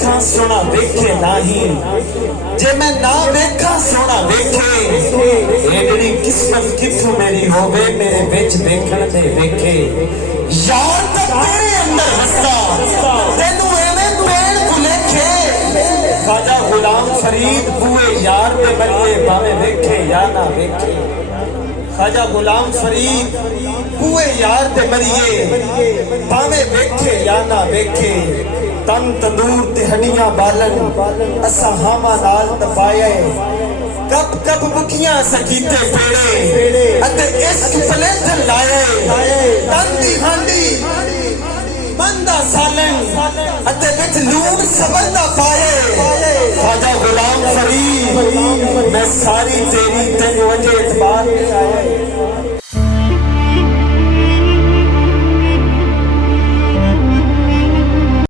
वेखा सोना वेखे नाही, जे मैं ना वेखा सोना वेखे, एडड़ी किस्मत किथों मेरी होवे मेरे बिच देखण ते वेखे। यार तो तेरे अंदर हसदा तेनू एवें पेड़ भुलेखे, ख्वाजा गुलाम फरीद बुए यार दे मरिए भावे वेखे या ना वेखे। ख्वाजा गुलाम फरीद बुए यार दे मरिए भावे वेखे या ना वेखे। तन तंदूर ते हड्डियां बालन असा हामा नाल तपाए, कब कब मुखियां सकीते पेड़े अते इश्क फलेथन लाए। तन दी हांडी बंदा सालन अते विच लूण सबंदा पाए। ख्वाजा गुलाम फरीद मैं सारी तेरी तेन वजे इतबार